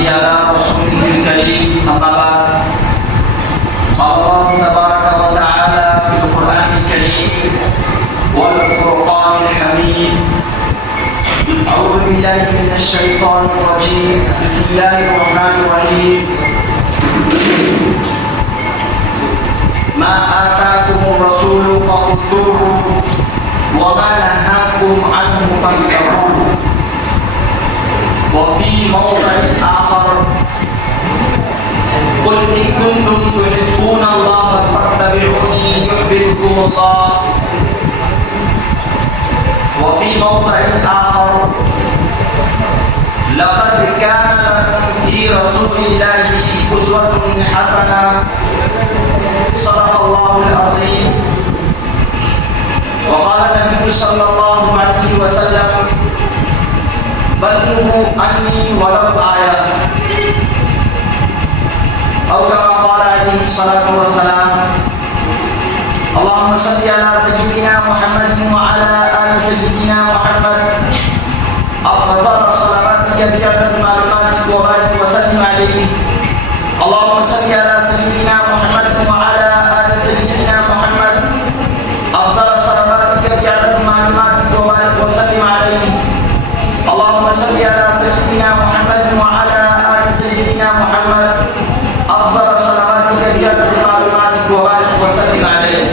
صل على رسوله الكريم أما بعد قال الله تبارك وتعالى في القرآن الكريم والفرقان الحميد أعوذ بالله من الشيطان الرجيم بسم الله الرحمن الرحيم ما آتاكم الرسول فخذوه وما نهاكم عنه فانتهوا وفي موضع آخر قل إن كنتم تحبون الله فاتبعوني يحببكم الله وفي موضع آخر لقد كان لكم في رسول الله أسوة حسنة صدق الله العظيم وقال النبي صلى الله عليه وسلم بلغوا عني ولو آية أو كما قال عليه الصلاة والسلام اللهم صل على سيدنا محمد وعلى آل سيدنا محمد أفضل صلواتك بعدد معلوماتك وبارك وسلم عليه اللهم صل على سيدنا محمد وعلى آل سيدنا محمد أفضل صلواتك بعدد معلوماتك وبارك وسلم عليه اللهم صل على سيدنا محمد وعلى آل سيدنا محمد أفضل صلواتك بعدد معلوماتك وبارك وسلم عليه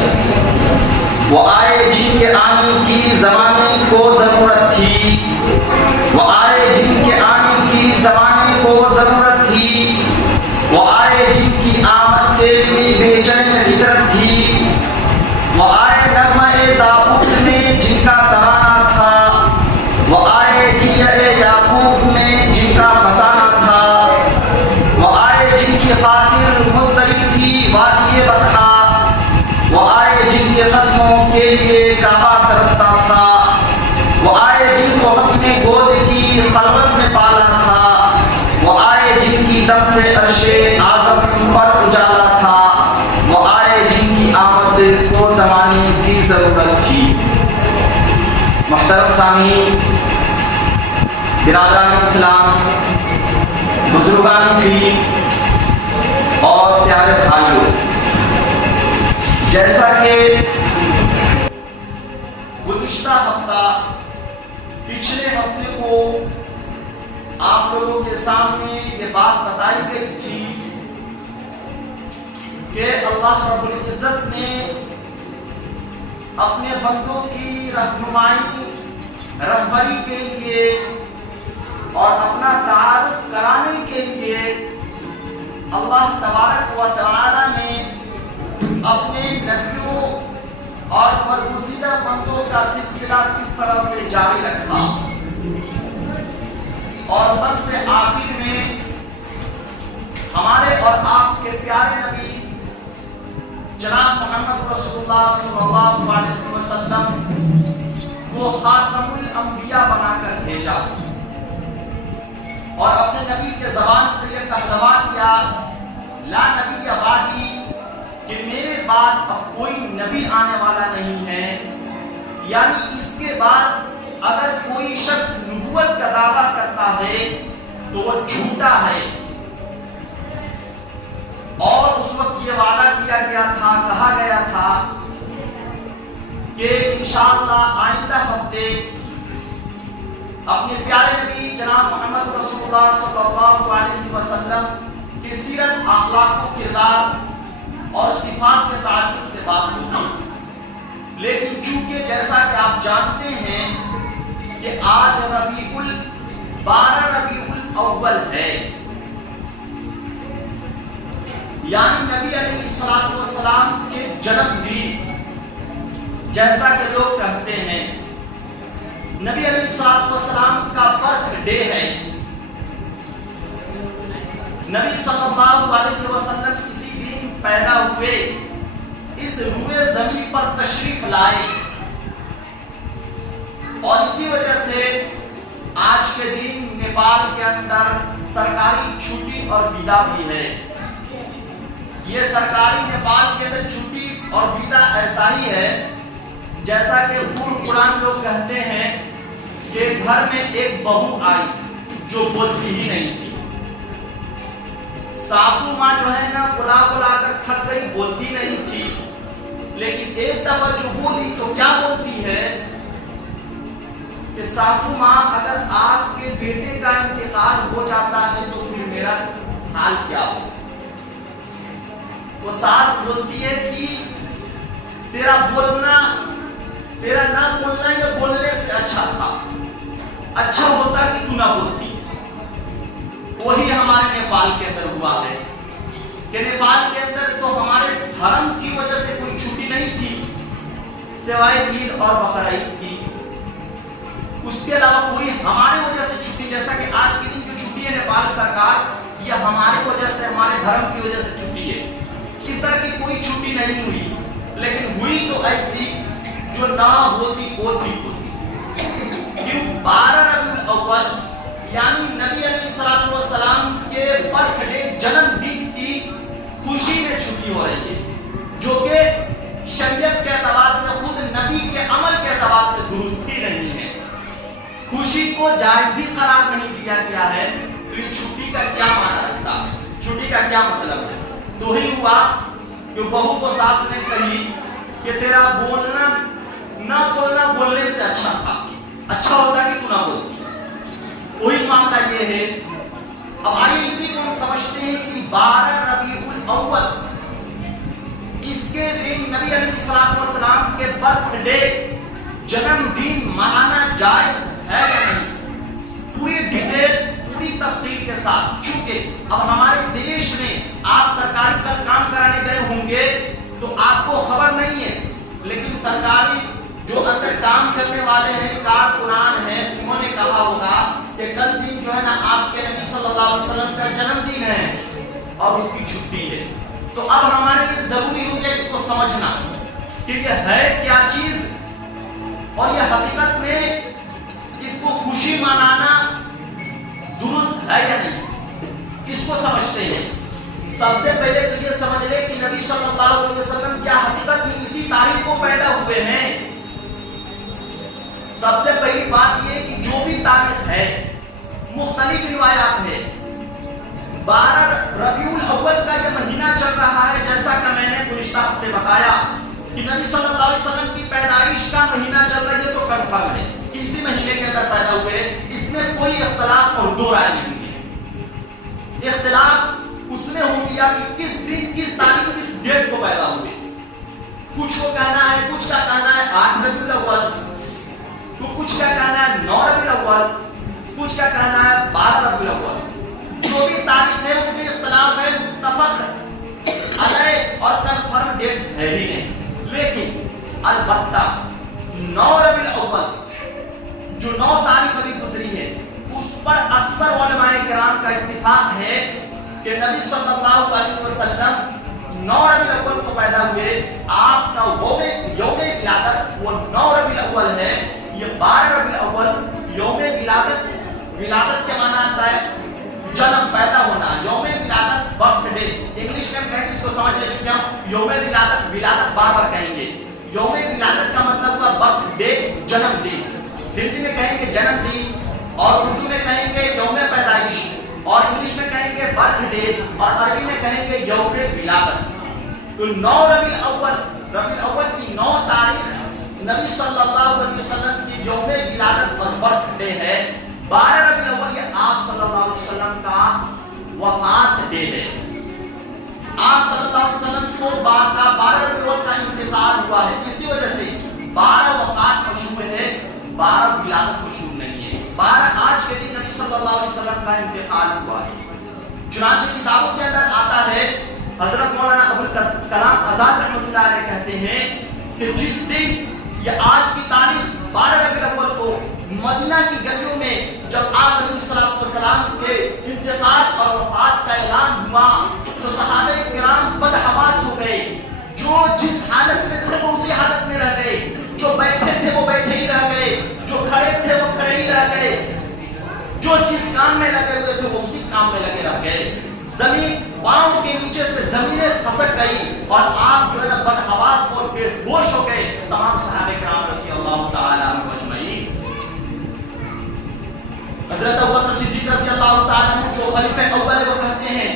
وہ آئے جن کے آنے کی زمانے کو ضرورت تھی وہ آئے جن کے آنے کی زمانے کو ضرورت تھی وہ آئے جن کی آمد کے لیے بے چین فطرت تھی وہ آئے نغمہ داؤد میں جن کا ترانہ تھا وہ آئے دیہ یعقوب میں جن کا فسانہ تھا وہ آئے جن کی خاطر مضطرب تھی وادی بطحا وہ آئے جن کے قدموں کے لیے کعبہ ترستا تھا وہ آئے جن کو حق نے گود کی خلوت میں پالا تھا وہ آئے جن کی دم سے عرش اعظم پر اجالا تھا وہ آئے جن کی آمد کو زمانے کی ضرورت تھی محترم سامعین برادران اسلام بزرگان دین اور پیارے بھائیوں جیسا کہ گزشتہ ہفتہ پچھلے ہفتے کو آپ لوگوں کے سامنے یہ بات بتائی گئی تھی کہ اللہ رب العزت نے اپنے بندوں کی رہبری کے لیے اور اپنا تعارف کرانے کے لیے اللہ تبارک و تعالی نے اپنے نبیوں اور برگزیدہ بندوں کا سلسلہ کس طرح سے جاری رکھا اور سب سے آخر میں ہمارے اور آپ کے پیارے نبی جناب محمد رسول اللہ صلی اللہ علیہ وسلم کو خاتم الانبیاء بنا کر بھیجا اور اپنے نبی کے زبان سے یہ کہلوا دیا لا نبی بعدی کہ میرے بعد اب کوئی نبی آنے والا نہیں ہے یعنی اس کے بعد اگر کوئی شخص نبوت کا دعویٰ کرتا ہے تو وہ جھوٹا ہے اور اس وقت یہ وعدہ کیا گیا تھا کہا گیا تھا کہ انشاءاللہ آئندہ ہفتے اپنے پیارے نبی جناب محمد رسول اللہ صلی اللہ علیہ وسلم کی سیرت اخلاق و کردار اور صفات کے تعلق سے بات ہوگی لیکن چونکہ جیسا کہ آپ جانتے ہیں کہ آج ربیع الاول ہے یعنی نبی علیہ السلام کے جنم دن جیسا کہ لوگ کہتے ہیں نبی علیہ السلام کا برتھ ڈے ہے نبی صلی اللہ علیہ وسلم کسی دن پیدا ہوئے اس روئے زمین پر تشریف لائے اور اسی وجہ سے آج کے دن نیپال کے اندر سرکاری چھٹی اور بیدا بھی ہے یہ سرکاری نیپال کے اندر چھٹی اور بیدا ایسا ہی ہے جیسا کہ قرآن لوگ کہتے ہیں کہ گھر میں ایک بہو آئی جو بولتی ہی نہیں تھی ساسو ماں جو ہے نا بلا بلا کر تھک گئی، بولتی نہیں تھی، لیکن ایک دفعہ جو بولی تو کیا بولتی ہے کہ ساسو ماں اگر آپ کے بیٹے کا انتقال ہو جاتا ہے تو پھر میرا حال کیا ہو؟ وہ ساس بولتی ہے کہ تیرا بولنا، تیرا نہ بولنا یہ بولنے سے اچھا تھا، اچھا ہوتا کہ تو نہ بولتی۔ وہی ہمارے نیپال کے اندر ہوا ہے کہ نیپال کے اندر تو ہمارے دھرم کی وجہ سے کوئی چھٹی نہیں تھی سوائے عید اور بقرعید کی، اس کے علاوہ کوئی ہمارے وجہ سے چھٹی، جیسا کہ آج کے دن جو چھٹی ہے نیپال سرکار، یہ ہمارے وجہ سے، ہمارے دھرم کی وجہ سے چھٹی ہے۔ اس طرح کی کوئی چھٹی نہیں ہوئی، لیکن ہوئی تو ایسی جو نہ ہوتی وہ ٹھیک ہوتی۔ کیوں 12 ربیع الاول یعنی نبی علیہ السلام کے برتھ ڈے، جنم دن کی خوشی میں چھٹی ہو رہی ہے، جو کہ شریعت کے اعتبار سے، خود نبی کے عمل کے اعتبار سے درست ہی نہیں ہے۔ خوشی کو جائز ہی قرار نہیں دیا گیا ہے، تو یہ چھٹی کا کیا معنی رکھتا ہے، چھٹی کا کیا مطلب ہے؟ تو ہی ہوا کہ بہو کو ساس نے کہی کہ تیرا بولنا نہ بولنا بولنے سے اچھا تھا، اچھا ہوتا کہ تو نہ بولتی۔ وہی معاملہ یہ ہے۔ اب آئیے اسی کو ہم سمجھتے ہیں کہ 12 ربیع الاول اس کے دن نبی علیہ السلام کے برتھ ڈے، جنم دن منانا جائز ہے یا نہیں، پوری ڈیٹیل، پوری تفصیل کے ساتھ۔ چونکہ اب ہمارے دیش میں آپ سرکاری کام کرانے گئے ہوں گے تو آپ کو خبر نہیں ہے، لیکن سرکاری جو اندر کام کرنے والے ہیں، کارکنان ہیں، انہوں نے کہا ہوگا کہ کل دن جو ہے نا آپ کے نبی صلی اللہ علیہ وسلم کا جنم دن ہے اور اس کی چھٹی ہے۔ تو اب ہمارے لیے ضروری ہو گیا اس کو سمجھنا کہ یہ ہے کیا چیز، اور یہ حقیقت میں اس کو خوشی منانا درست ہے یا نہیں، اس کو سمجھتے ہیں۔ سب سے پہلے تو یہ سمجھ لے کہ نبی صلی اللہ علیہ وسلم کیا حقیقت میں اسی تاریخ کو پیدا ہوئے ہیں۔ سب سے پہلی بات یہ کہ جو بھی تاریخ ہے، مختلف روایات ہے۔ 12 ربیع الاول کا یہ مہینہ چل رہا ہے، جیسا کہ میں نے گزشتہ ہفتے بتایا کہ نبی صلی اللہ علیہ وسلم کی پیدائش کا مہینہ چل رہا ہے، تو کنفرم ہے کہ اسی مہینے کے اندر پیدا ہوئے۔ اس میں کوئی اختلاف اور دو رائے نہیں ہے۔ اختلاف اس میں ہو گیا کہ کس دن، کس تاریخ، کس ڈیٹ کو پیدا ہوئے۔ کچھ کو کہنا ہے، کچھ کا کہنا ہے 8 ربیع الاول، تو کچھ کا کہنا ہے 9 ربیع الاول، کچھ کا کہنا ہے 12 ربیع الاول۔ جو بھی تاریخ ہے اس میں اختلاف ہے، متفق علیہ اور کنفرم ڈیٹ ہے ہی نہیں۔ لیکن البتہ 9 ربیع الاول جو 9 تاریخ ابھی گزری ہے، اس پر اکثر علماء کرام کا اتفاق ہے کہ نبی صلی اللہ علیہ وسلم 9 ربیع الاول کو پیدا ہوئے۔ آپ کا یوم ولادت وہ 9 ربیع الاول ہے، یہ 12 ربیع الاول یوم ولادت کے معنی آتا ہے جنم، پیدا ہونا، یوم ولادت برتھ ڈے۔ انگلش میں کہیں اس کو سمجھ لے چکے ہوں، یوم ولادت بار بار کہیں گے۔ یوم ولادت کا مطلب ہوا برتھ ڈے، جنم دن۔ ہندی میں کہیں گے جنم دن، اور اردو میں کہیں گے یوم پیدائش، اور انگلش میں کہیں گے برتھ ڈے، اور عربی میں کہیں گے یوم ولادت۔ تو 9 ربیع الاول کی 9 تاریخ نبی صلی اللہ علیہ وسلم کی یوم ولادت اور برتھ ڈے ہے۔ 12 ربیع الاول یہ آپ صلی اللہ علیہ وسلم کا وفات ڈے ہے۔ آپ صلی اللہ علیہ وسلم کو 12 ربیع الاول کا انتقال ہوا ہے، اسی وجہ سے 12 وفات مشہور ہے، 12 ولادت مشہور نہیں ہے۔ 12 آج کے دن نبی صلی اللہ علیہ وسلم کا انتقال ہوا ہے۔ چنانچہ کتابوں کے اندر آتا ہے، حضرت مولانا ابوالکلام آزاد رحمۃ اللہ علیہ کہتے ہیں کہ جس دن یہ آج کی تاریخ 12 ربیع الاول کو مدینہ کی گلیوں میں جب آپ علیہ السلام کے انتقال اور وفات کا اعلان ہوا تو صحابہ کرام بدحواس ہو گئے۔ جو جس حالت میں تھے وہ اسی حالت میں رہ گئے، جو بیٹھے تھے وہ بیٹھے ہی رہ گئے، جو کھڑے تھے وہ کھڑے ہی رہ گئے، جو جس کام میں لگے ہوئے تھے وہ اسی کام میں لگے رہ گئے۔ زمین پاؤں کے نیچے سے زمینیں کھسک گئی اور آپ جو ہے نا بدحواس اور بے ہوش ہو گئے، تمام صحابہ کرام رضی اللہ تعالی عنہم اجمعین۔ حضرت ابوبکر صدیق رضی اللہ تعالی عنہ جو خلیفہ اول ہے وہ کہتے ہیں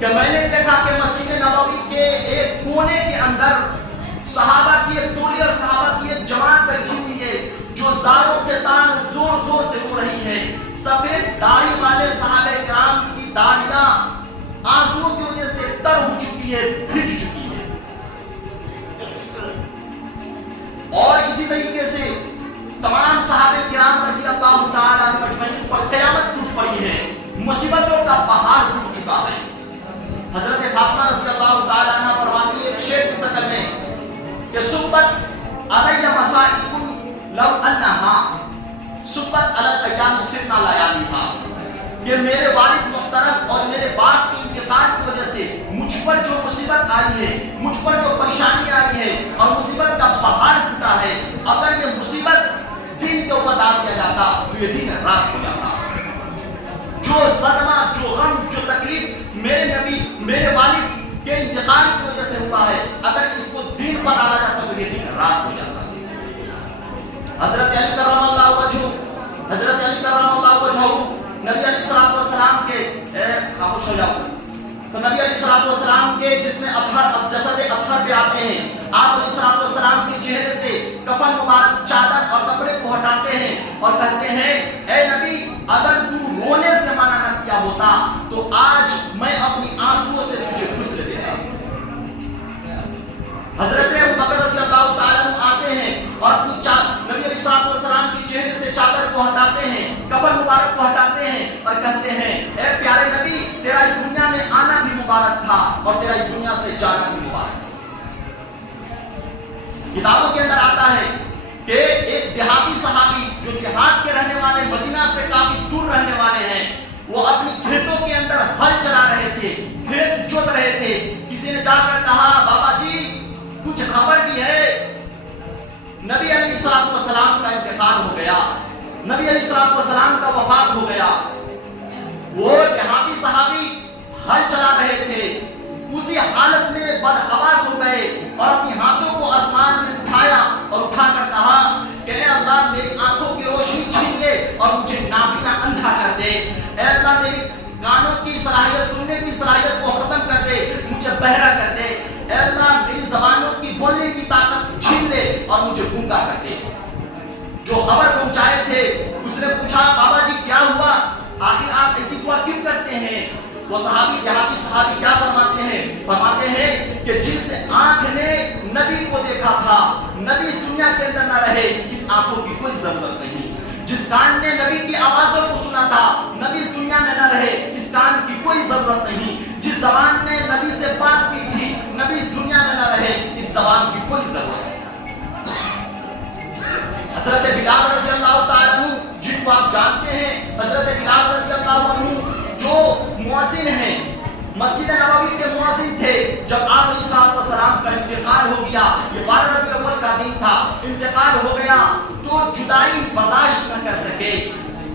کہ کہ میں نے دیکھا کہ مسجد نبوی کے ایک کونے کے اندر صحابہ کی ایک ٹولی اور صحابہ کی ایک جماعت بیٹھی ہوئی ہے جو زاروں کے تان زور زور سے رو رہی ہے. سفید داڑھی والے صحابہ کرام کی داڑھیاں آنسوؤں کی وجہ سے تر ہو چکی ہے, بھیگ چکی ہے. اور اسی طریقے سے تمام صحابہ کرام رضی اللہ تعالیٰ عنہم اجمعین پر قیامت ٹوٹ پڑی ہے, مصیبتوں کا پہاڑ ٹوٹ چکا ہے. حضرت فاطمہ رضی اللہ تعالیٰ عنہ فرماتی ہے ایک شعر کی شکل میں کہ سبت علی مصائب لو انہا سبت علی الایام سرنا لیالیھا, کہ میرے والد محترم اور میرے باپ کے انتقال کی وجہ سے مجھ پر جو مصیبت آئی ہے, مجھ پر جو پریشانی آئی ہے اور مصیبت کا پہاڑ ٹوٹا ہے, اگر یہ مصیبت دین کے اوپر ڈال دیا جاتا تو یہ دن رات ہو جاتا. جو صدمہ, جو غم, جو تکلیف میرے نبی, میرے والد کے انتقال کی وجہ سے ہوا ہے, اگر اس کو دین پر ڈالا جاتا تو یہ دن رات ہو جاتا. حضرت علی کرم اللہ وجہہ, حضرت علی کرم اللہ وجہہ نبی علیہ الصلوۃ والسلام کے خاموش ہو جاؤ, تو نبی علیہ الصلوۃ والسلام کے جسم اطہر, جسد اطہر پہ آتے ہیں. آپ علیہ الصلوۃ والسلام کے چہرے سے کفن مبارک, چادر اور کپڑے کو ہٹاتے ہیں اور کہتے ہیں اے نبی اگر تو رونے سے منع نہ کیا ہوتا تو آج میں اپنی آنسوؤں سے تجھے غسل دیتا. حضرت ابوبکر رضی اللہ تعالیٰ عنہ آتے ہیں اور اپنی نبی علیہ الصلوۃ والسلام کے چہرے سے چادر کو ہٹاتے ہیں, کفن مبارک کو ہٹاتے ہیں اور کہتے ہیں اے پیارے نبی تیرا اس دنیا میں آنا بھی مبارک تھا اور تیرا اس دنیا سے جانا بھی مبارک. کتابوں کے اندر آتا ہے کہ ایک دیہاتی صحابی جو دیہات کے رہنے والے, مدینہ سے کافی دور رہنے والے ہیں, وہ اپنی کھیتوں کے اندر ہل چلا رہے تھے, کھیت جوت رہے تھے. کسی نے جا کر کہا بابا جی کچھ خبر بھی ہے, نبی علیہ الصلوۃ والسلام کا انتقال ہو گیا, نبی علیہ الصلوۃ والسلام کا وفات ہو گیا. وہ دیہاتی صحابی ہل چلا رہے تھے, اسی حالت میں بدحواس ہو گئے اور اپنی ہاتھوں کو آسمان میں اٹھایا اور اٹھا کر کہا کہ اے اللہ میری آنکھوں کی روشنی چھین لے اور مجھے نابینا اندھا کر دے. اے اللہ میری کانوں کی صلاحیت, سننے کی صلاحیت کو ختم کر دے, مجھے بہرا کر دے. اے اللہ میری زبانوں کی بولنے کی طاقت چھین لے اور مجھے گونگا کر دے. جو خبر پہنچائے تھے اس نے پوچھا بابا جی کیا ہوا, آخر آپ ایسی دعا کیوں کرتے ہیں؟ وہ صحابی, دیہاتی صحابی کیا فرماتے ہیں؟ فرماتے ہیں کہ جس آنکھ نے نبی کو دیکھا تھا, نبی اس دنیا کے اندر نہ رہے, ان آنکھوں کی کوئی ضرورت نہیں. جس کان نے نبی کی آوازوں کو سنا تھا, نبی اس دنیا میں نہ رہے, اس کان کی کوئی ضرورت نہیں. جس زبان نے نبی سے بات کی تھی, نبی اس دنیا میں نہ رہے, اس زبان کی کوئی ضرورت نہیں. حضرت بلال رضی اللہ تعالیٰ عنہ جن کو آپ جانتے ہیں, حضرت بلال رضی اللہ عنہ جو مؤذن ہیں, مسجد نبوی کے مؤذن تھے. جب آپ علیہ الصلوۃ والسلام کا انتقال ہو گیا, یہ 12 ربیع الاول کا دن تھا, انتقال ہو گیا تو جدائی برداشت نہ کر سکے.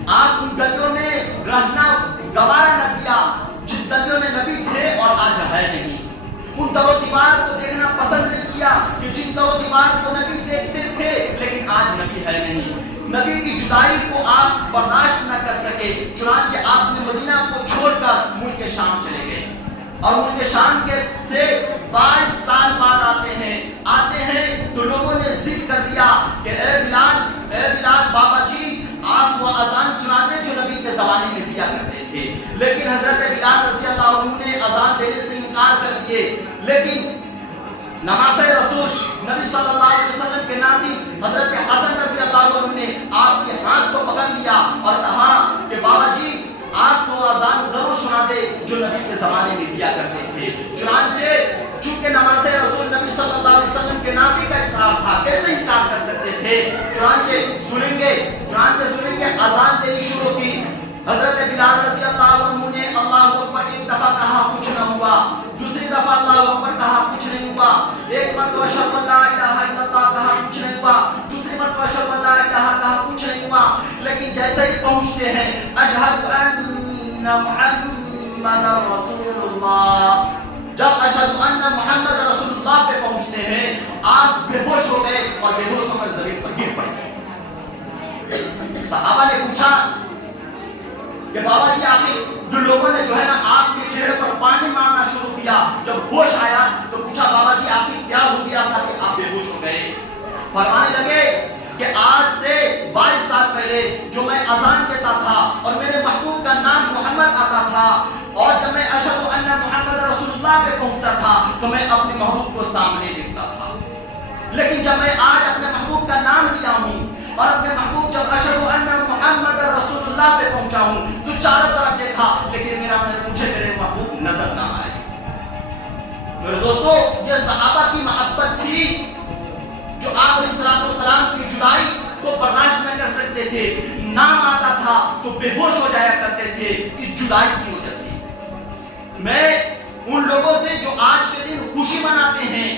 آپ ان گلیوں میں رہنا گوارا نہ کیا جس گلیوں میں نبی تھے اور آج ہے نہیں. ان در و دیوار کو دیکھنا پسند نہیں کیا کہ جن در و دیوار کو نبی دیکھتے تھے لیکن آج نبی ہے نہیں. نبی کی جدائی کو آپ برداشت نہ کر سکے, چنانچہ آپ نے مدینہ کو چھوڑ کر ملک شام چلے گئے. اور ملک شام کے سے 5 سال بعد آتے ہیں تو لوگوں نے ضد کر دیا کہ اے بلال بابا جی آپ وہ اذان سنا دیں جو نبی کے زمانے میں دیا کرتے تھے. لیکن حضرت بلال رضی اللہ عنہ نے اذان دینے سے انکار کر دیے. لیکن نماز رسول نبی صلی اللہ علیہ وسلم کے ناتی حضرت حسن رضی اللہ عنہ نے آپ کے ہاتھ کو پکڑ لیا اور کہا کہ بابا جی آپ تو اذان ضرور سنا دے جو نبی کے زمانے میں دیا کرتے تھے. چنانچہ چونکہ نماز رسول نبی صلی اللہ علیہ وسلم کے ناتی کا اصرار تھا, کیسے انکار کر سکتے تھے. چنانچہ سنیں گے اذان دینی شروع کی. حضرت بلال رضی اللہ عنہ نے اللہ اکبر ایک دفعہ کہا, کچھ نہ ہوا. دوسری دفعہ اللہ اکبر کہا, کچھ نہیں ہوا. ایک مرتبہ اشہد ان لا الہ الا اللہ کہا, کچھ نہیں ہوا. دوسری مرتبہ اشہد ان لا الہ کہا, کچھ نہیں ہوا. لیکن جیسے ہی پہنچتے ہیں اشہد ان محمد رسول اللہ, جب اشہد ان محمد رسول اللہ پہ پہنچتے ہیں آپ بے ہوش ہو گئے اور بے ہوش ہو کر زمین پر گر پڑے. صحابہ نے پوچھا کہ بابا جی آخر جو لوگوں نے جو ہے نا آپ کے چہرے پر پانی مارنا ہوش آیا تو پوچھا بابا جی آخر کیا ہو گیا تھا کہ آپ بے ہوش ہو گئے؟ فرمانے لگے کہ آج سے 22 سال پہلے جو میں اذان دیتا تھا اور میرے محبوب کا نام محمد آتا تھا، اور جب میں اشہد ان محمد رسول اللہ پہ پہنچتا تھا تو میں اپنے محبوب کو سامنے دیکھتا تھا، لیکن جب میں آج اپنے محبوب کا نام لیا ہوں اور اپنے محبوب جب اشہد ان محمد رسول اللہ پہ پہنچا ہوں تو چاروں طرف دیکھا لیکن مجھے میرے محبوب نظر نہ آئے۔ میرے دوستو، یہ صحابہ کی محبت تھی جو آپ علیہ السلام کی جدائی کو برداشت نہ کر سکتے تھے، نام آتا تھا تو بے ہوش ہو جایا کرتے تھے اس جدائی کی وجہ سے۔ میں ان لوگوں سے جو آج کے دن خوشی مناتے ہیں،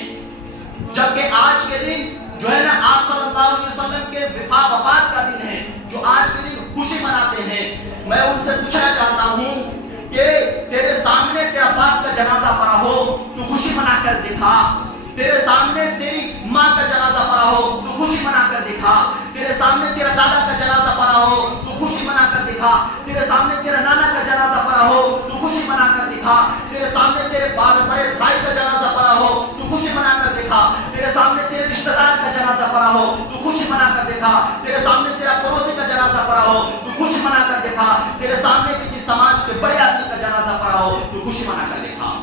جبکہ آج کے دن جو ہے نا آپ صلی اللہ علیہ وسلم کے وفات کا دن ہے، جو آج کے دن خوشی مناتے ہیں، میں ان سے پوچھنا چاہتا ہوں کہ تیرے سامنے تیرا باپ کا جنازہ پڑا ہو تو خوشی منا کر دکھا، تیرے سامنے تیری ماں کا جنازہ پڑا ہو تو خوشی منا کر دکھا، تیرے سامنے تیرا دادا کا جنازہ پڑا ہو تو خوشی منا کر دکھا، تیرے سامنے تیرا نانا کا جنازہ پڑا ہو تو خوشی منا کر دکھا، تیرے سامنے تیرے بڑے بھائی کا جنازہ پڑا ہو تو خوشی منا کر دکھا، تیرے سامنے تیرے رشتہ دار کا جنازہ پڑا ہو تو خوشی منا کر دکھا، تیرے سامنے تیرا پڑوسی کا جنازہ پڑا ہو تو خوشی منا کر دکھا، تیرے سامنے کسی سماج کے بڑے آدمی کا جنازہ پڑا ہو تو خوشی منا کر دکھا۔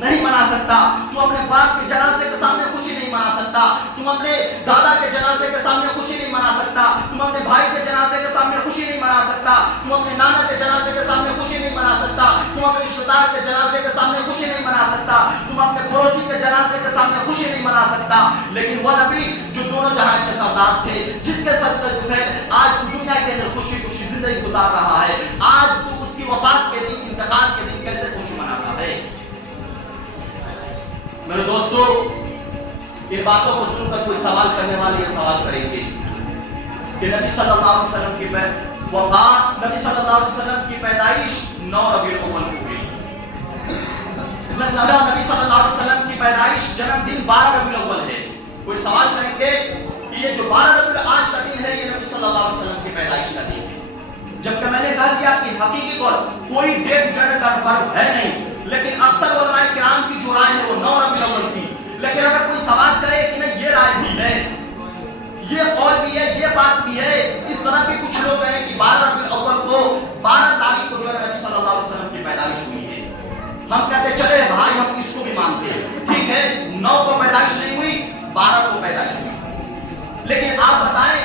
نہیں منا سکتا، تم اپنے باپ کے جنازے کے سامنے خوشی نہیں منا سکتا، تم اپنے دادا کے جنازے کے سامنے خوشی نہیں منا سکتا، تم اپنے بھائی کے جنازے کے سامنے خوشی نہیں منا سکتا، تم اپنے نانا کے جنازے کے سامنے خوشی نہیں منا سکتا، تم اپنے رشتہ دار کے جنازے کے سامنے خوشی نہیں منا سکتا، تم اپنے پڑوسی کے جنازے کے سامنے خوشی نہیں منا سکتا۔ لیکن وہ نبی جو دونوں جہان کے سردار تھے، جس کے صدقے جو ہے آج دنیا کے اندر خوشی خوشی زندگی گزار رہا ہے، آج تو اس کی وفات کے دن، انتقال کے دن کیسے خوشی مناتا ہے؟ میرے دوستو، ان باتوں کو سن کر کوئی سوال کرنے والے یہ سوال کریں گے کہ نبی صلی اللہ علیہ وسلم کی وفات، نبی صلی اللہ علیہ وسلم کی پیدائش 9 ربیع الاول کو ہوئی، نبی صلی اللہ علیہ وسلم کی پیدائش جنم دن 12 ربیع الاول ہے۔ کوئی سوال کریں گے کہ یہ جو 12 ربیع آج کا دن ہے یہ نبی صلی اللہ علیہ وسلم کی پیدائش کا دن ہے، جبکہ میں نے کہا دیا کہ حقیقی طور کوئی ڈیٹ جو ہے کنفرم ہے نہیں، لیکن اکثر علماء کرام کی جو رائے ہے وہ 9 ربیع الاول کی۔ لیکن اگر کوئی سوال کرے کہ نہیں یہ رائے بھی ہے، یہ قول بھی ہے، یہ بات بھی ہے، اس طرح بھی کچھ لوگ ہیں کہ 12 ربیع الاول کو 12 تاریخ کو جو ہے نبی صلی اللہ علیہ وسلم کی پیدائش ہوئی ہے، ہم کہتے چلے بھائی ہم اس کو بھی مانتے ہیں، ٹھیک ہے 9 کو پیدائش نہیں ہوئی، 12 کو پیدائش ہوئی۔ لیکن آپ بتائیں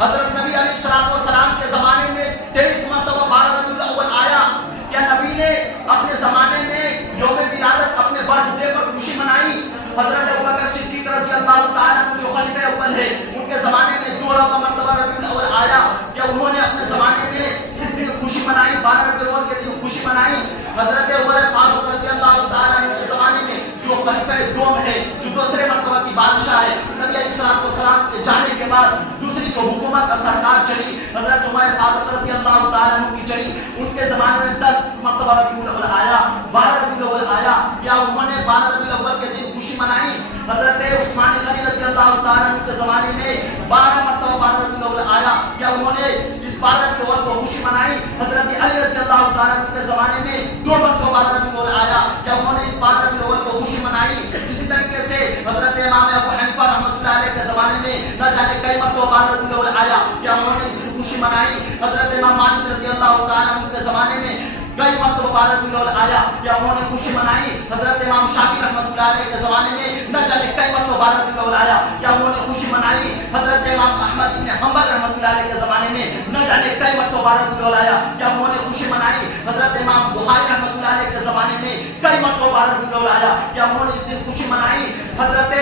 حضرت نبی علیہ السلام کے زمانے میں 23 مرتبہ 12 ربیع الاول آیا، کیا نبی نے اپنے زمانے میں یوم ولادت اپنے برتھ ڈے پر خوشی منائی؟ حضرت ابوبکر صدیق رضی اللہ تعالیٰ عنہ جو خلیفہ اول ہے، ان کے زمانے میں 2 مرتبہ ربیع الاول آیا، کیا انہوں نے اپنے زمانے میں اس دن خوشی منائی، 12 ربیع الاول کے دن خوشی منائی؟ حضرت عمر فاروق رضی اللہ تعالیٰ عنہ کے زمانے میں جو خلیفہ دوم ہے، جو دوسرے مرتبہ کی بادشاہ ہے، نبی علیہ السلام کے جانے کے بعد دوسری جو حکومت اور سرکار چلی حضرت عمر فاروق رضی اللہ تعالیٰ عنہ کی چلی، ان کے زمانے میں 10 مرتبہ ربیع الاول آیا، 12 ربیع الاول آیا، کیا انہوں نے 12 ربیع الاول کے دن خوشی منائی؟ حضرت عثمان غنی رضی اللہ تعالیٰ عنہ کے زمانے میں 12 مرتبہ 12 ربیع الاول آیا، کیا انہوں نے اس 12 ربیع الاول کو خوشی منائی؟ حضرت علی رضی اللہ تعالیٰ عنہ کے زمانے میں 2 مرتبہ 12 ربیع الاول آیا، کیا انہوں نے اس 12 ربیع الاول کو خوشی منائی؟ اسی طریقے سے حضرت امام ابو حنیفہ رحمۃ اللہ علیہ کے زمانے میں نہ جانے کئی مرتبہ 12 ربیع الاول آیا، کیا انہوں نے اس دن خوشی منائی؟ حضرت امام مالک رضی اللہ تعالیٰ عنہ کے زمانے میں کئی مرتبہ 12 ربیع الاول آیا، کیا انہوں نے خوشی منائی؟ حضرت امام شافعی رحمۃ اللہ علیہ کے زمانے میں نہ جانے کئی مرتبہ 12 ربیع الاول آیا، کیا انہوں نے خوشی منائی؟ حضرت امام احمد بن حنبل رحمۃ اللہ علیہ کے زمانے میں نہ جانے کئی مرتبہ 12 ربیع الاول آیا، کیا انہوں نے خوشی منائی؟ حضرت امام بخاری رحمۃ اللہ علیہ کے زمانے میں کئی مرتبہ 12 ربیع الاول آیا، کیا انہوں نے اس دن خوشی منائی؟ حضرت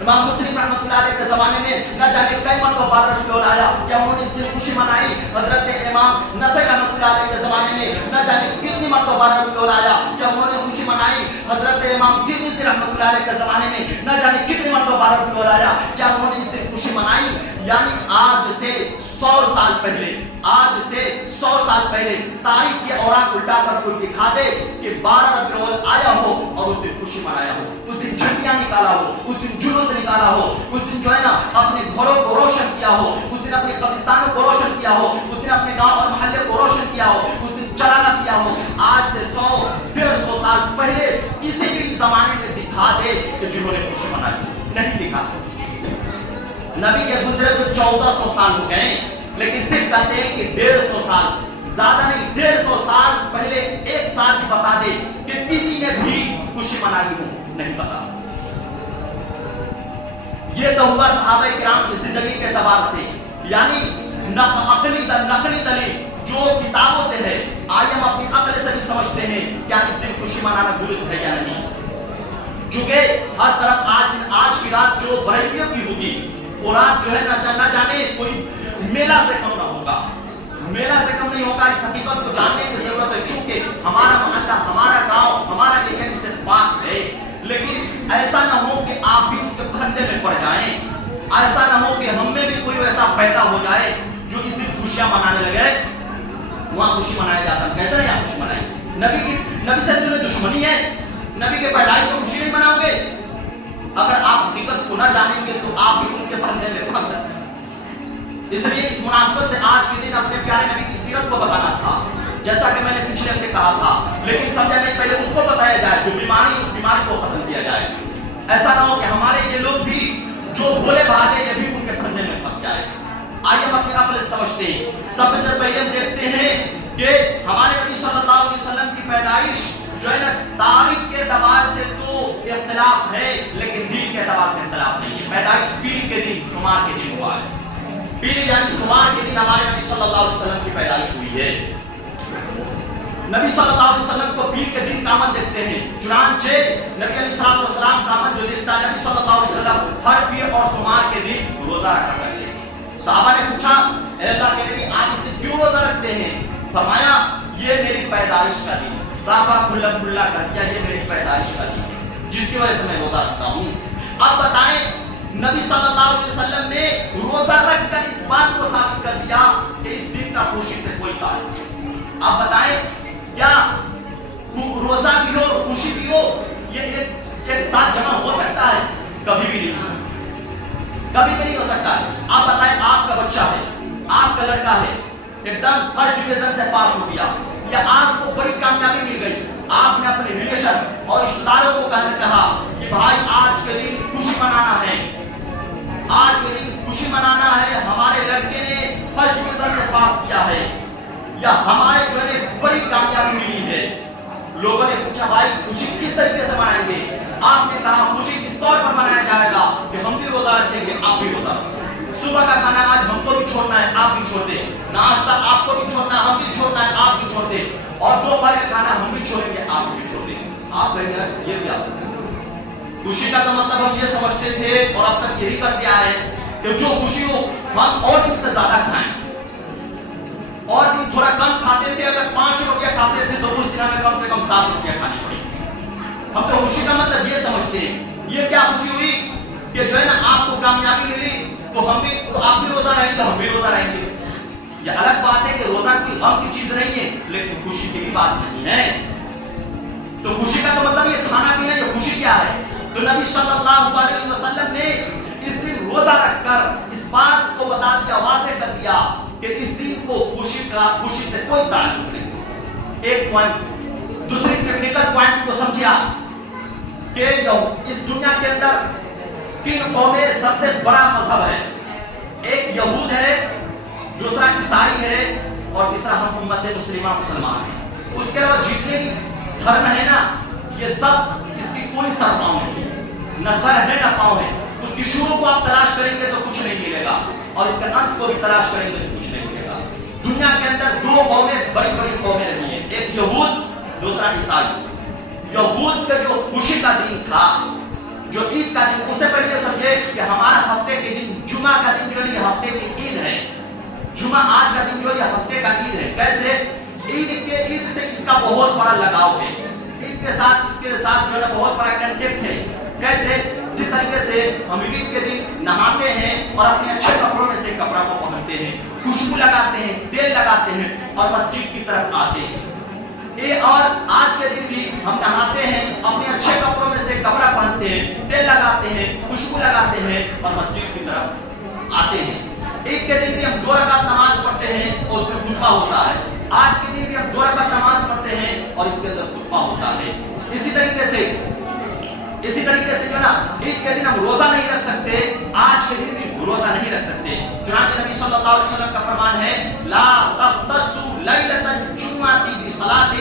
امام مسلم رحمۃ اللہ علیہ کے زمانے میں نہ جانے کئی مرتبہ 12 ربیع الاول آیا، کیا انہوں نے اس دن خوشی منائی؟ حضرت امام نسائی رحمۃ اللہ علیہ کے زمانے میں نہ جانے کتنی مرتبہ 12 ربیع الاول آیا، کیا انہوں نے خوشی منائی؟ حضرت امام ترمذی رحمۃ اللہ علیہ کے زمانے میں نہ جانے کتنی مرتبہ 12 ربیع الاول آیا، کیا انہوں نے اس دن خوشی منائی؟ یعنی آج سے 100 سال پہلے، آج سے 100 سال پہلے تاریخ کے اوراق الٹا کر کوئی دکھا دے کہ 12 ربیع الاول آیا ہو اور اس دن خوشی منایا ہو، اس دن جھنڈیاں نکالا ہو، اس دن جلوس نکالا ہو، اس دن جو ہے نا اپنے گھروں کو روشن کیا ہو، اس دن اپنے قبرستانوں کو روشن کیا ہو، اس دن اپنے گاؤں اور محلے کو روشن کیا ہو، اس دن چراغا کیا ہو، آج سے 100 150 سال پہلے کسی بھی نبی کے گزرے تو 1400 سال ہو گئے، لیکن صرف کہتے ہیں کہ 150 سال، زیادہ نہیں 150 سال پہلے ایک سال بھی بتا دے کہ کسی نے بھی خوشی منائی ہو، نہیں بتا سکتے۔ یہ تو ہوا صحابہ کرام کی زندگی کے اعتبار سے، یعنی نقلی دلیل جو کتابوں سے ہے، آج ہم اپنی عقل سے بھی سمجھتے ہیں کیا اس دن خوشی منانا درست ہے یا نہیں۔ چونکہ ہر طرف آج کی رات جو بریلیوں کی ہوگی، وہ رات جو ہے نہ جانے کوئی میلہ سے کم نہ ہوگا، میلہ سے کم نہیں ہوگا۔ اس حقیقت کو جاننے کی ضرورت ہے، چونکہ ہمارا محلہ، ہمارا گاؤں، ہمارا لیکن اس سے بات ہے، لیکن ایسا نہ ہو کہ آپ بھی اس کے دھندے میں پڑ جائیں، ایسا نہ ہو کہ ہم میں بھی کوئی ویسا پیدا ہو جائے جو اس دن خوشیاں منانے لگے۔ وہاں خوشی منایا جاتا ہے، کیسے نہیں آپ خوشی منائیں؟ نبی سے تمہیں دشمنی ہے، نبی کے پیدائش کو خوشی نہیں مناؤ گے؟ اگر آپ حقیقت کو نہ جانیں گے تو آپ بھی ان کے پھندے میں پھنس سکتے ہیں۔ اس لیے اس مناسبت سے آج کے دن اپنے پیارے نبی کی سیرت کو بتانا تھا، جیسا کہ میں نے پچھلے ہفتے کہا تھا، لیکن سمجھا نہیں، پہلے اس کو بتایا جائے جو بیماری، اس بیماری کو ختم کیا جائے۔ ایسا نہ ہو کہ ہمارے یہ لوگ بھی جو بھولے بھالے یہ بھی ان کے پھندے میں پھنس جائے۔ آئیے ہم اپنی عقل سے سمجھتے ہیں۔ سب سے پہلے ہم دیکھتے ہیں کہ ہمارے نبی صلی اللہ علیہ وسلم کی پیدائش جو ہے نا، تاریخ کے اعتبار سے تو اختلاف ہے، لیکن دین کے اعتبار سے اختلاف نہیں ہے۔ پیدائش پیر کے دن، سمار کے دن ہوا ہے، پیر یعنی سمار کے دن ہمارے نبی صلی اللہ علیہ وسلم کی پیدائش ہوئی ہے۔ نبی صلی اللہ علیہ وسلم کو پیر کے دن کا عمل دیکھتے ہیں، چنانچہ نبی علیہ السلام کا عمل جو دیکھتا ہے، نبی صلی اللہ علیہ وسلم ہر پیر اور سمار کے دن روزہ رکھا کرتے ہیں۔ صحابہ نے پوچھا، اے اللہ کے نبی آج اس دن کیوں روزہ رکھتے ہیں؟ فرمایا یہ میری پیدائش کا دن، صحابہ کھلم کھلا کر دیا، یہ میری پیدائش کا دن ہے جس کی وجہ سے میں روزہ رکھتا ہوں۔ اب بتائیں، نبی صلی اللہ علیہ وسلم نے روزہ رکھ کر اس بات کو ثابت کر دیا کہ اس دن کا خوشی سے کوئی تعلق نہیں۔ اب بتائیں کیا روزہ بھی ہو خوشی بھی ہو یہ ایک ساتھ جمع ہو سکتا ہے؟ کبھی بھی نہیں ہو سکتا، کبھی بھی نہیں ہو سکتا ہے۔ آپ بتائیں، آپ کا بچہ ہے، آپ کا لڑکا ہے، ایک دم فرسٹ ڈویژن سے پاس ہو گیا، یا آپ کو بڑی کامیابی مل گئی، آپ نے اپنے ریلیشن اور رشتہ داروں کو کہا کہ بھائی آج کے دن خوشی منانا ہے، آج کے دن خوشی منانا ہے، ہمارے لڑکے نے فرسٹ ڈویژن سے پاس کیا ہے، یا ہمارے جو ہے بڑی کامیابی ملی ہے۔ لوگوں نے پوچھا بھائی خوشی کس طریقے سے منائیں گے؟ آپ نے کہا خوشی کس طور پر منایا جائے گا کہ ہم بھی روزہ رکھیں گے، آپ بھی روزہ رکھیں۔ صبح کا کھانا آج ہم کو بھی چھوڑنا ہے، آپ بھی چھوڑ دیں، ناشتہ آپ کو بھی چھوڑنا ہے، ہم بھی چھوڑنا ہے، آپ بھی چھوڑ دیں، اور دوپہر کا کھانا ہم بھی چھوڑیں گے، آپ بھی چھوڑ دیں۔ آپ کہیں گے یہ کیا؟ خوشی کا تو مطلب ہم یہ سمجھتے تھے اور اب تک یہی کر دیا ہے کہ جو خوشی ہو ہم اور دن سے زیادہ کھائیں، اور دن تھوڑا کم کھاتے تھے، اگر 5 روٹیاں کھاتے تھے تو اس دن ہمیں کم سے کم 7 روٹیاں کھانی پڑی۔ ہم تو خوشی کا مطلب یہ سمجھتے ہیں۔ یہ کیا خوشی ہوئی کہ جو ہے نا آپ کو کامیابی ملی تو ہم بھی، تو آپ بھی روزہ رہیں گے، ہم بھی روزہ رہیں گے۔ یہ الگ بات ہے کہ روزہ کوئی غم کی چیز نہیں ہے، لیکن خوشی کی بھی بات نہیں ہے۔ تو خوشی کا تو مطلب یہ کھانا پینا، یہ خوشی کیا ہے؟ تو نبی صلی اللہ علیہ وسلم نے اس دن روزہ رکھ کر اس بات کو بتا دیا، واضح کر دیا کہ اس دن کو خوشی سے کوئی تعلق نہیں۔ ایک پوائنٹ، دوسری ٹیکنیکل پوائنٹ کو سمجھیا کہ اس دنیا کے اندر کن قومیں سب سے بڑا مذہب ہے؟ ایک یہود ہے، دوسرا عیسائی ہے، اور تیسرا ہم امت مسلمہ مسلمان ہیں۔ اس کے علاوہ جتنے بھی دھرم ہے نا، یہ سب اس کی کوئی سر پاؤں نہیں، نہ سر ہے نہ پاؤں ہے۔ اس کی شروع کو آپ تلاش کریں گے تو کچھ نہیں ملے گا، اور اس کے انت کو بھی تلاش کریں گے تو کچھ نہیں ملے گا۔ دنیا کے اندر 2 قومیں، بڑی بڑی قومیں رہی ہیں، ایک یہود، دوسرا عیسائی۔ یہود کا جو خوشی کا دن تھا، جو عید کا دن، اس سے پہلے سمجھے کہ ہمارا ہفتے کے دن، جمعہ کا دن جو ہے یہ ہفتے کی عید ہے، جمعہ آج کا دن جو یہ ہفتے کا عید ہے۔ کیسے؟ عید سے اس کا بہت بڑا لگاؤ ہے، عید کے ساتھ اس کے ساتھ جو ہے بہت بڑا کنٹیکٹ ہے۔ کیسے؟ جس طریقے سے ہم عید کے دن نہاتے ہیں اور اپنے اچھے کپڑوں میں سے کپڑا کو پہنتے ہیں، خوشبو لگاتے ہیں، تیل لگاتے ہیں اور مسجد کی طرف آتے ہیں۔ اور آج کے دن بھی ہم نہاتے ہیں، اپنے اچھے کپڑوں میں سے کپڑا پہنتے ہیں، تیل لگاتے ہیں، خوشبو لگاتے ہیں اور مسجد کی طرف آتے ہیں۔ عید کے دن بھی ہم 2 رکعت نماز پڑھتے ہیں اور اس میں خطبہ ہوتا ہے۔ آج کے دن بھی ہم 2 رکعت نماز پڑھتے ہیں اور اس کے اندر خطبہ ہوتا ہے۔ اسی طریقے سے جو نا عید کے دن ہم روزہ نہیں رکھ سکتے، آج کے دن بھی روزہ نہیں اللہ علیہ وسلم کا فرمان ہے لا تختصوا لیلۃ الجمعۃ بصلاۃ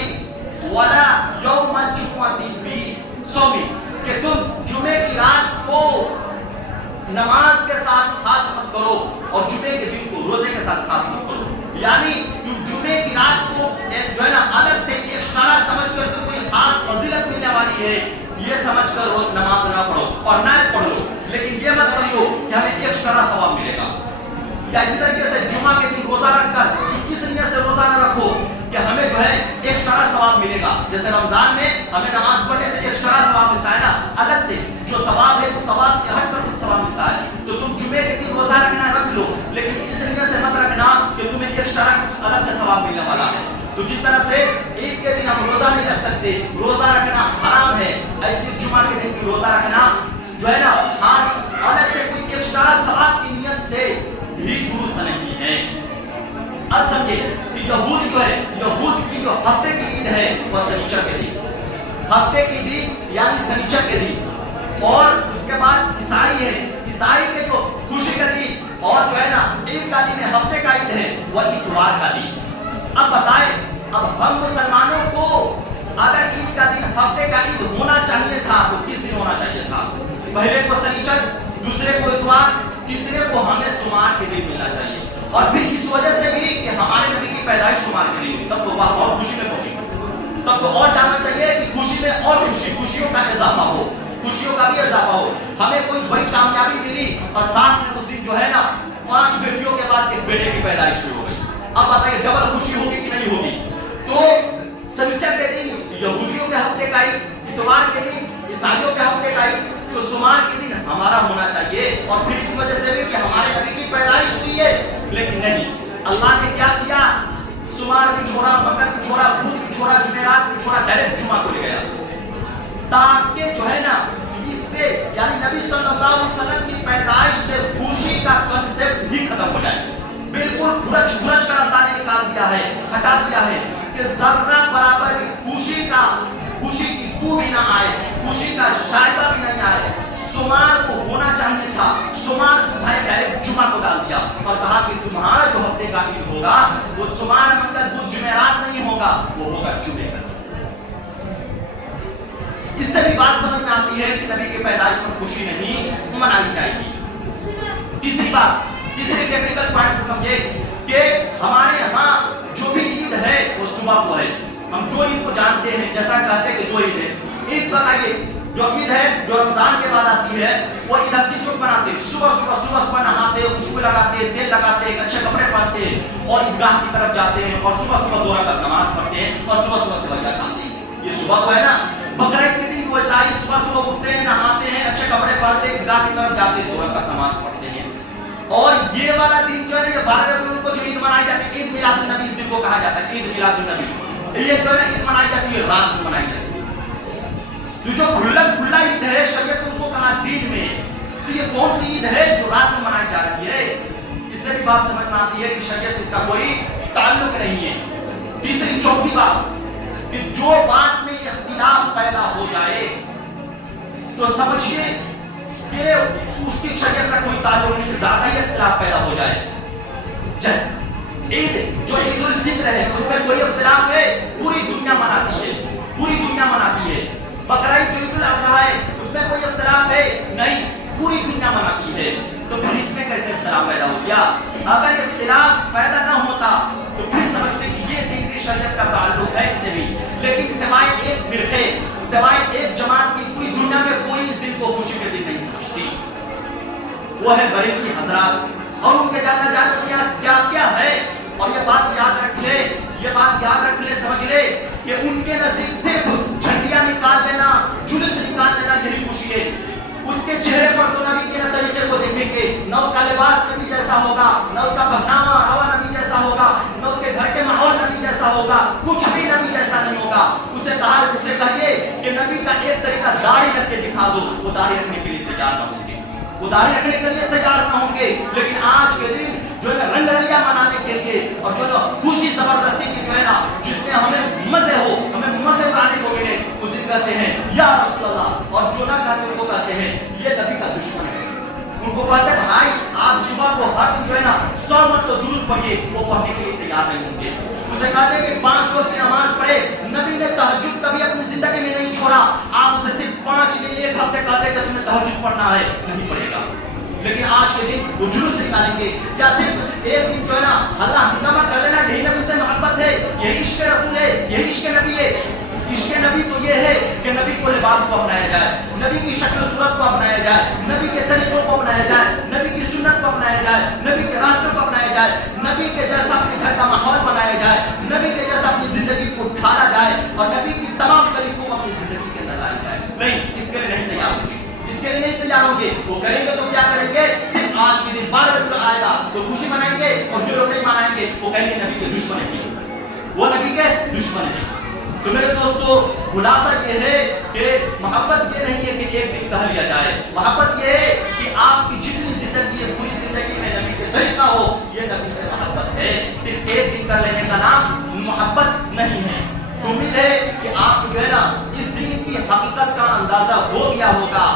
ولا یوم الجمعۃ بصوم، کہ تم جمعے کی رات کو نماز کے ساتھ خاص مت کرو اور جمعے کے دن کو روزے کے ساتھ خاص مت کرو. یعنی تم جمعے کی رات کو جو ہے نا الگ سے ایکسٹرا سمجھ کر تم کوئی خاص فضیلت ملنے والی ہے یہ سمجھ کر روز نماز نہ پڑھو اور نہ پڑھ لو، لیکن یہ مت سمجھو کہ ہمیں ایکسٹرا ثواب ملے گا. یا اسی طریقے سے جمعہ کے دن روزہ رکھ کر اس نیت سے روزہ نہ رکھو کہ ہمیں جو ہے ایکسٹرا ثواب ملے گا. جیسے رمضان میں ہمیں نماز پڑھنے سے ایکسٹرا ثواب ملتا ہے نا، الگ سے جو ثواب ہے اس ثواب سے ہٹ کر کچھ ثواب ملتا ہے. تو تم جمعے کے دن روزہ رکھنا رکھ لو، لیکن اس نیت سے مت رکھنا کہ تمہیں ایکسٹرا کچھ الگ سے ثواب ملنے والا ہے. تو جس طرح سے عید کے دن ہم روزہ نہیں رکھ سکتے، روزہ رکھنا حرام ہے، ایسے جمعہ کے دن بھی روزہ رکھنا جو ہے نا خاص الگ سے کوئی ایکسٹرا ثواب کی نیت سے بھی درست نہیں ہے. اب سمجھے کہ یہود جو ہے، یہود کی جو ہفتے کی عید ہے وہ سنیچر کے دن، ہفتے کی دن یعنی سنیچر کے دن. اور اس کے بعد عیسائی ہے، عیسائی کے جو خوشی کا دن اور جو ہے نا عید کا دن ہے، ہفتے کا عید ہے وہ اتوار کا دن. اب بتائیں اب ہم مسلمانوں کو اگر عید کا دن ہفتے کا عید ہونا چاہیے تھا تو کس دن ہونا چاہیے تھا؟ پہلے کو سنیچر، دوسرے کو اتوار، تیسرے کو ہمیں سمار کے دن ملنا چاہیے. اور پھر اس وجہ سے بھی کہ ہمارے نبی کی پیدائش سمار کے دن، تب تو واہ اور خوشی میں خوشی، تب تو اور جاننا چاہیے کہ خوشی میں اور خوشی، خوشیوں کا اضافہ ہو، خوشیوں کا بھی اضافہ ہو. ہمیں کوئی بڑی کامیابی ملی اور ساتھ میں اس دن جو ہے نا 5 بیٹیوں کے بعد ایک بیٹے کی پیدائش بھی ہو گئی. اب بتائیے ڈبل خوشی ہوگی کہ نہیں ہوگی؟ تو سنیچر کے دن یہودیوں کے ہفتے کا عید، اتوار کے دن عیسائیوں کے ہفتے کا عید، تو سمار کے دن ہمارا ہونا چاہیے. اور پھر اس وجہ سے بھی کہ ہمارے نبی کی پیدائش ہوئی ہے، لیکن نہیں، اللہ نے کیا کیا؟ سمار بھی چھوڑا، مکر بھی چھوڑا، بدھ بھی چھوڑا، جمعرات بھی چھوڑا، ڈائریکٹ جمعہ کو لے گیا تاکہ جو ہے نا اس سے یعنی نبی صلی اللہ علیہ وسلم کی پیدائش سے خوشی کا کنسیپٹ بھی ختم ہو جائے. بالکل کھرچ کھرچ کر اللہ نے نکال دیا ہے، ہٹا دیا ہے کہ ذرہ برابر بھی خوشی کی بو بھی نہ آئے، خوشی کا شائبہ بھی نہیں آئے. سمار کو ہونا چاہیے تھا، سمار سے اٹھائے ڈائریکٹ جمعہ کو ڈال دیا اور کہا کہ تمہارا جو ہفتے کا عید ہوگا وہ سمار منگل بدھ جمعرات نہیں ہوگا، وہ ہوگا جمعے کا. اس سے بھی بات سمجھ میں آتی ہے کہ نبی کی پیدائش پر خوشی نہیں منائی جائے گی. تیسری بات، تیسری ٹیکنیکل پوائنٹ سے سمجھے کہ ہمارے یہاں جو بھی عید ہے وہ صبح کو ہے. ہم 2 عید کو جانتے ہیں، جیسا کہتے ہیں کہ 2 عید ہے. عید بتائیے جو عید ہے جو رمضان کے بعد آتی ہے وہ عید ہم کس وقت مناتے ہیں؟ صبح نہاتے ہیں، خوشبو لگاتے ہیں، تیل لگاتے ہیں، اچھے کپڑے پہنتے ہیں اور عیدگاہ کی طرف جاتے ہیں اور صبح 2 رکعت نماز پڑھتے ہیں اور صبح سویاں کھاتے ہیں. یہ صبح کو ہے نا. بقرعید کے دن وہ عیسائی صبح اٹھتے ہیں، نہاتے ہیں، اچھے کپڑے پہنتے ہیں، عیدگاہ کی طرف جاتے ہیں، 2 رکعت نماز پڑھتے ہیں. اور یہ والا دن جو ہے نا یہ 12 ربیع کو جو عید منائی جاتی ہے، عید میلاد النبی اس دن کو کہا جاتا ہے، عید میلاد النبی. یہ جو ہے نا عید منائی جاتی ہے رات کو منائی جاتی ہے. تو جو کھلا عید ہے شریعت نے اس کو کہا دن میں. تو یہ کون سی عید ہے جو رات میں منائی جا رہی ہے؟ اس سے بھی بات سمجھ میں آتی ہے کہ شریعت سے اس کا کوئی تعلق نہیں ہے. تیسری چوتھی بات کہ جو بات میں اختلاف پیدا ہو جائے تو سمجھیے کہ اس کی شریعت کا کوئی تعلق نہیں، زیادہ ہی اختلاف پیدا ہو جائے. جیسے عید جو عید الفطر ہے اس میں کوئی اختلاف ہے، پوری دنیا مناتی ہے، پوری دنیا مناتی ہے. بقرعید جو عید الاضحیٰ ہے اس میں کوئی اختلاف ہے نہیں، پوری دنیا مناتی ہے. تو پھر اس میں کیسے اختلاف پیدا ہو گیا؟ اگر اختلاف پیدا نہ ہوتا تو پھر سمجھتے کہ یہ دین کی شریعت کا تعلق ہے اس سے بھی. لیکن سوائے ایک فرقے، سوائے ایک جماعت کی پوری دنیا میں کوئی اس دن کو خوشی کے دن نہیں سمجھتی، وہ ہے بریلوی حضرات. اور ان کے جاننا جانے کیا کیا ہے. اور یہ بات یاد رکھ لے، یہ بات یاد رکھ لے، سمجھ لے کہ ان کے نزدیک صرف جھنڈیاں نکال لینا، جلوس نکال لینا یہی خوشی ہے. اس کے چہرے پر تو نبی کے طریقے کو دیکھیں گے، نہ اس کا لباس نبی جیسا ہوگا، نہ اس کا پہناوا ہوا نبی جیسا ہوگا، نہ اس کے گھر کے ماحول نبی جیسا ہوگا، کچھ بھی نبی جیسا نہیں ہوگا. اسے کہیے کہ نبی کا ایک طریقہ داڑھی رکھ کے دکھا دو، وہ داڑھی رکھنے کے لیے تیار نہ ہوں گے، وہ داڑھی رکھنے کے لیے تیار نہ ہوں گے. لیکن آج کے دن جو ہے رنگ رلیاں منانے کے لیے اور جو خوشی زبردستی کی جو ہے نا جس میں ہمیں مزے ہو، ہمیں مزے اٹھانے کو ملے، اس دن کہتے ہیں یا رسول اللہ. اور جو نہ کہتے ان کو کہتے ہیں یہ نبی کا دشمن ہے. ان کو کہتے ہیں بھائی آپ صبح کو ہر دن جو ہے نا 100 100 مرتبہ درود پڑھیے، وہ پڑھنے کے لیے تیار نہیں ہوں گے۔ اسے کہتے ہیں کہ 5 وقت کی نماز پڑھے، نبی نے تہجد کبھی اپنی زندگی میں نہیں چھوڑا۔ آپ اسے صرف 5 دن 1 ہفتے کہتے کہ تمہیں تہجد پڑھنا ہے، نہیں پڑھے گا۔ لیکن آج کے دن وہ جلوس نکالیں گے، کیا صرف ایک دن جو ہے نا اللہ ہنگامہ کر لینا، یہی نبی سے محبت ہے، یہی عشق رسول ہے، یہی عشق نبی ہے؟ عشق نبی تو یہ ہے کہ نبی کو لباس کو اپنایا جائے، نبی کی شکل و صورت کو اپنایا جائے، نبی کے طریقوں کو اپنایا جائے، نبی کی سنت کو اپنایا جائے، نبی کے راستوں کو اپنایا جائے، نبی کے جیسا اپنے گھر کا ماحول بنایا جائے، نبی کے جیسا اپنی زندگی کو ڈھالا جائے اور نبی کی تمام طریقوں کو اپنی زندگی کے اندر لایا جائے۔ نہیں، اس کے لیے نہیں تیار ہوں گے، اس کے لیے نہیں تیار ہوں گے۔ وہ کریں گے تو کیا کریں گے؟ صرف آج کے دن 12 ربیع آئے گا تو خوشی منائیں گے، اور جو لوگ نہیں منائیں گے وہ کہیں گے نبی کے دشمن ہیں، وہ نبی کے دشمن ہیں۔ تو میرے دوستو، خلاصہ یہ ہے کہ محبت یہ نہیں ہے کہ ایک دن کہہ لیا جائے، محبت یہ ہے کہ آپ کی جتنی زندگی ہے پوری زندگی میں نبی کے طریقہ ہو، یہ نبی سے محبت ہے۔ صرف ایک دن کر لینے کا نام محبت نہیں ہے۔ امید ہے کہ آپ کو جو ہے نا اس دن کی حقیقت کا اندازہ ہو گیا ہوگا۔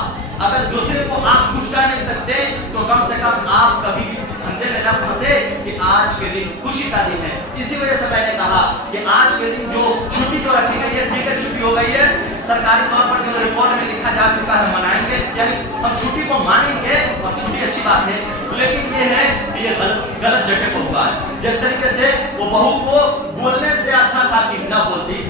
اگر دوسرے کو آپ کچھ کہہ نہیں سکتے تو کم سے کم آپ کبھی بھی اس دھندے میں نہ پھنسے کہ آج کے دن خوشی کا دن ہے۔ اسی وجہ سے میں نے کہا کہ آج کے دن جو چھٹی جو رکھی گئی ہے، ٹھیک ہے چھٹی ہو گئی ہے، سرکاری طور پر جو رپورٹ میں لکھا جا چکا ہے منائیں گے، یعنی ہم چھٹی کو مانیں گے اور چھٹی اچھی بات ہے، لیکن یہ ہے کہ یہ غلط جگہ پر ہوا ہے۔ جس طریقے سے وہ بہو کو بولنے سے اچھا تھا کہ نہ بولتی،